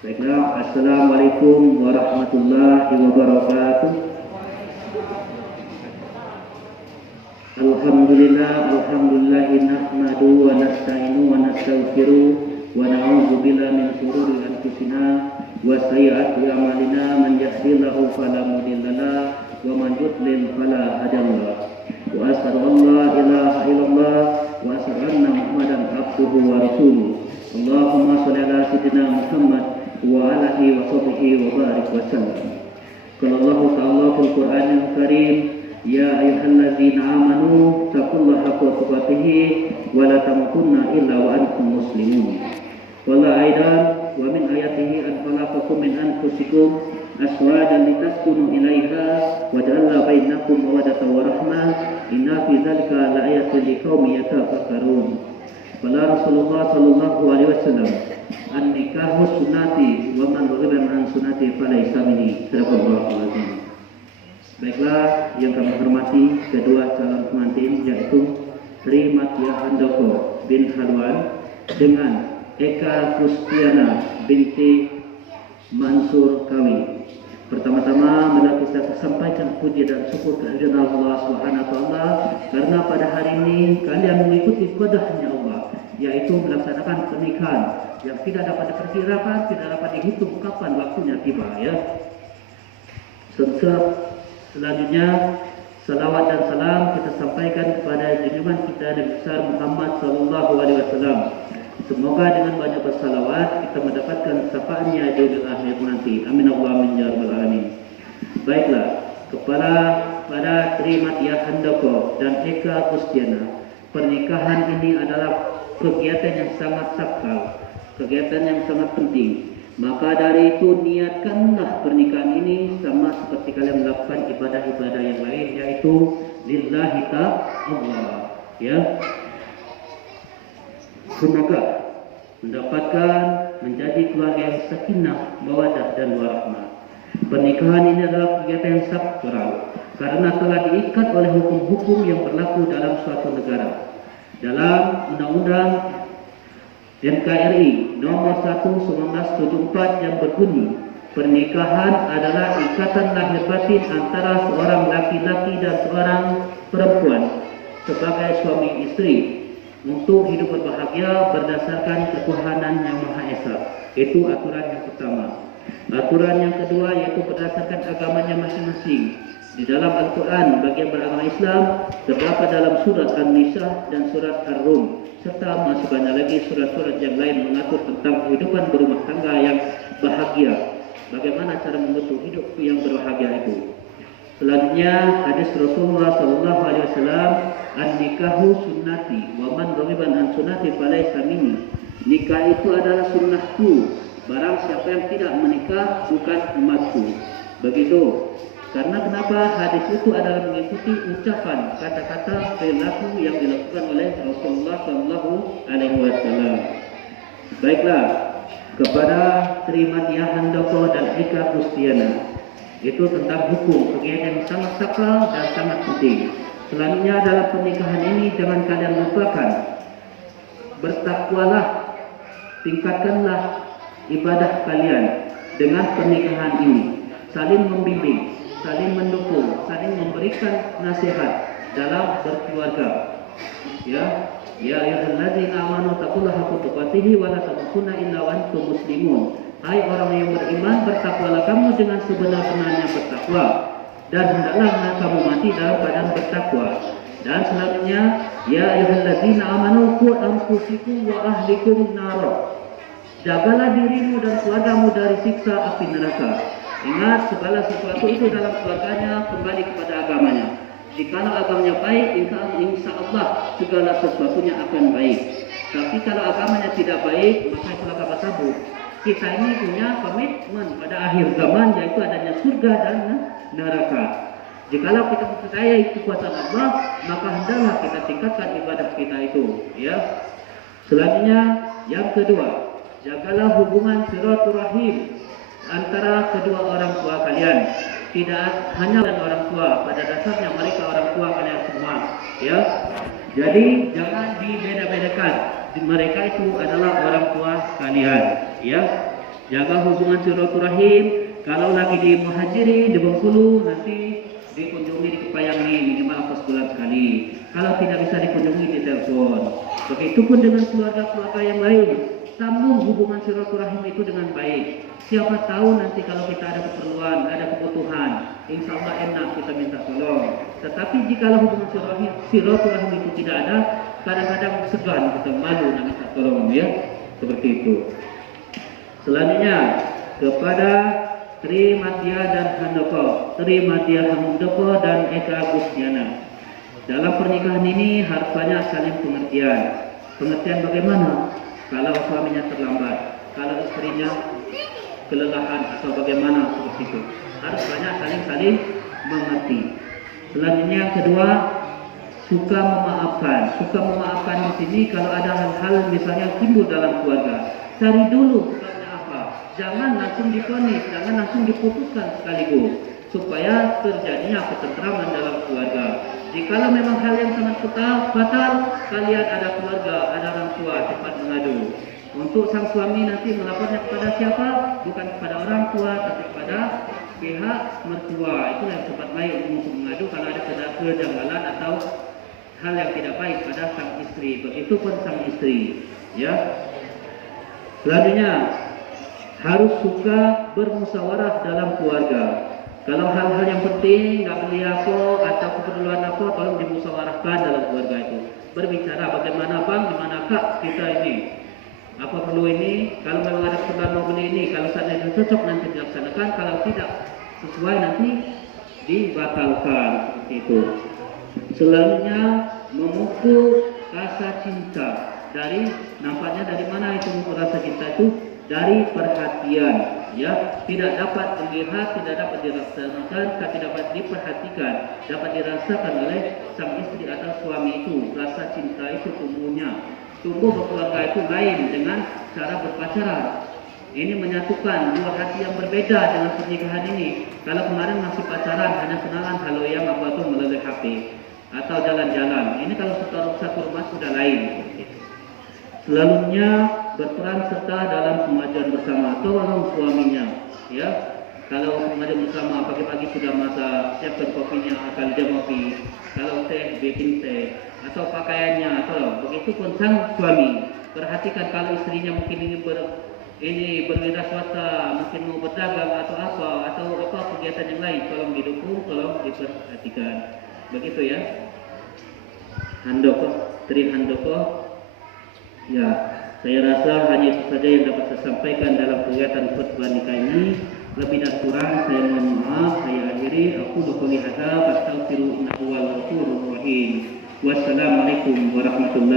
Baiklah, Assalamualaikum warahmatullahi wabarakatuh. Alhamdulillah nahmadu wa nasta'inu wa nastaghfiruh wa na'udzu billahi min shururi anfusina wa sayyiati a'malina man yahdihillahu fala mudhillalah wa man yudlil fala hadiyalah. Wa asyhadu an la ilaha illallah wa asyhadu anna Muhammadan abduhu wa rasuluh. Allahumma shalli ala sayyidina Muhammad wa alihi wa sahbihi wa barik wa sallam. Qala Allah ta'ala fil Qur'anil Karim, ya ayyuhalladzina amanu taqullaha haqqa tuqatih wa la tamutunna illa wa antum muslimun. Wala aidan wa min ayatihi an khalaqakum min anfusikum aswajan litaskunu ilaiha wa ja'ala bainakum mawaddatan wa rahmah inna fi dzalika laayatin liqaumin yatafakkarun. Qala Rasulullah sallallahu alaihi wasallam, an-nikahu sunnati wa man raghiba an sunnati falaysa minni. Sadaqallahul azim. Baiklah, yang kami hormati kedua calon pengantin yaitu Sri Matia Handoko bin Halwan dengan Eka Kustiana binti Mansur Kawi. Pertama-tama mari kita sampaikan puji dan syukur kehadiran Allah Subhanahu wa taala karena pada hari ini kalian mengikuti qadahnya Allah, yaitu melaksanakan pernikahan yang tidak dapat diperkirakan, tidak dapat dihitung kapan waktunya tiba, ya. Selanjutnya salawat dan salam kita sampaikan kepada junjungan kita Nabi besar Muhammad sallallahu alaihi wasallam. Semoga dengan banyak bersalawat kita mendapatkan syafaatnya di akhir nanti. Amin Allahumma ya rabbal alamin. Baiklah, pada Sri Matia Handoko dan Eka Kustiana, pernikahan ini adalah kegiatan yang sangat sakral, kegiatan yang sangat penting. Maka dari itu niatkanlah pernikahan ini sama seperti kalian melakukan ibadah-ibadah yang lain, yaitu lillahi ta'ala, ya. Semoga mendapatkan menjadi keluarga yang sakinah, mawaddah dan warahmah. Pernikahan ini adalah kegiatan yang sakral karena telah diikat oleh hukum-hukum yang berlaku dalam suatu negara. Dalam Undang-Undang NKRI nomor 1/1974 yang berbunyi, pernikahan adalah ikatan lahir batin antara seorang laki-laki dan seorang perempuan sebagai suami istri untuk hidup berbahagia berdasarkan ketuhanan yang Maha Esa. Itu aturan yang pertama. Aturan yang kedua yaitu berdasarkan agamanya masing-masing. Di dalam Al-Quran bagi yang beragama Islam terdapat dalam surat An-Nisa dan surat Ar-Rum, serta masih banyak lagi surat-surat yang lain mengatur tentang kehidupan berumah tangga yang bahagia. Bagaimana cara membentuk hidup yang berbahagia itu. Selanjutnya hadis Rasulullah sallallahu alaihi wasallam, an-nikahu sunnati wa man raghiba an sunnati falaysa minni. Nikah itu adalah sunnahku. Barang siapa yang tidak menikah bukan umatku. Begitu. Karena kenapa hadis itu adalah mengikuti ucapan kata-kata perilaku yang dilakukan oleh Rasulullah sallallahu alaihi wasallam. Baiklah, kepada Sri Matia Handoko dan Eka Kustiana, itu tentang hukum kegiatan yang sangat sakral dan sangat penting. Selanjutnya dalam pernikahan ini jangan kalian lupakan, bertakwalah, tingkatkanlah ibadah kalian dengan pernikahan ini, saling membimbing, saling mendukung, saling memberikan nasihat dalam berkeluarga. Ya, ya ayyuhalladzina amanu taqullaha haqqa tuqatih wa la tamutunna illa wa antum muslimun. Hai orang yang beriman, bertakwalah kamu dengan sebenar-benarnya bertakwa, dan hendaklah kamu mati dalam keadaan bertakwa. Dan selanjutnya, ya ayyuhalladzina amanu qu anfusakum wa ahlikum nar. Jagalah dirimu dan keluargamu dari siksa api neraka. Ingat, segala sesuatu itu dalam keluarganya kembali kepada agamanya. Jika agamanya baik, insya Allah segala sesuatunya akan baik. Tapi kalau agamanya tidak baik, maka itulah kata tabu. Kita ini punya komitmen pada akhir zaman, yaitu adanya surga dan neraka. Jikalau kita percaya kekuatan Allah, maka hendaklah kita tingkatkan ibadah kita itu, ya. Selanjutnya, yang kedua, jagalah hubungan silaturahim antara kedua orang tua kalian. Tidak hanya orang tua, pada dasarnya mereka orang tua kalian semua, ya. Jadi jangan dibeda-bedakan. Mereka itu adalah orang tua kalian, ya. Jaga hubungan silaturahim. Kalau lagi di Muhajiri, di Bengkulu, nanti dikunjungi di Kepayangi minimal sebulan sekali. Kalau tidak bisa dikunjungi di telepon. Begitupun dengan keluarga-keluarga yang lain. Sambung hubungan silaturahim itu dengan baik. Siapa tahu nanti kalau kita ada keperluan, ada kebutuhan, insya Allah enak kita minta tolong. Tetapi jika hubungan silaturahim itu tidak ada, kadang-kadang segan kita malu nak minta tolong, ya, seperti itu. Selanjutnya kepada Tri Madya dan Handoko, Tri Madya Handoko dan Eka Agusniana. Dalam pernikahan ini harus banyak saling pengertian. Pengertian bagaimana? Kalau suaminya terlambat, kalau istrinya kelelahan atau bagaimana seperti itu, harus banyak saling mengerti. Selanjutnya yang kedua, suka memaafkan. Suka memaafkan di sini kalau ada hal-hal misalnya timbul dalam keluarga, cari dulu sebabnya apa. Jangan langsung divonis, jangan langsung diputuskan sekaligus, supaya terjadinya ketentraman dalam keluarga. Jikalau memang hal yang sangat fatal, kalian ada keluarga, ada orang tua, cepat mengadu. Untuk sang suami nanti melapornya kepada siapa? Bukan kepada orang tua, tapi kepada pihak mertua. Itu yang cepat baik untuk mengadu kalau ada kejanggalan atau hal yang tidak baik pada sang istri. Begitupun sang istri, ya. Selanjutnya harus suka bermusyawarah dalam keluarga. Kalau hal-hal yang penting, nggak beli apa atau keperluan apa, tolong dimusyawarahkan dalam keluarga itu. Berbicara bagaimana bang, gimana kak kita ini, apa perlu ini, kalau memang ada keperluan mau beli ini, kalau seandainya cocok nanti dilaksanakan, kalau tidak sesuai nanti dibatalkan, seperti itu. Selanjutnya memupuk rasa cinta. Nampaknya dari mana itu memupuk rasa cinta itu? Dari perhatian, ya. Tidak dapat dilihat, tidak dapat dirasakan, tidak dapat diperhatikan, dapat dirasakan oleh sang istri atau suami itu. Rasa cinta itu tumbuh berkeluarga itu lain dengan cara berpacaran. Ini menyatukan dua hati yang berbeda dengan pernikahan ini. Kalau kemarin masih pacaran, hanya kenalan halo yang apa tuh melalui HP atau jalan-jalan. Ini kalau satu rumah sudah lain. Selanjutnya berperan serta dalam kemajuan bersama. Tolong suaminya, ya. Kalau kemajuan bersama pagi-pagi sudah masak, siapkan kopinya, akan dia kopi. Kalau teh, bikin teh, atau pakaiannya, tolong. Begitupun sang suami, perhatikan kalau istrinya mungkin ingin berwirausaha, mungkin mau berdagang atau apa kegiatan yang lain, tolong didukung, tolong diperhatikan. Begitu ya. Handoko, Tri Handoko. Ya, saya rasa hanya itu saja yang dapat saya sampaikan dalam kegiatan khutbah nikah ini. Lebih dan kurang saya mohon maaf. Saya akhiri. Aku qouli hadza wa astaghfiru innahu huwal ghafurur rahim. Wassalamualaikum warahmatullahi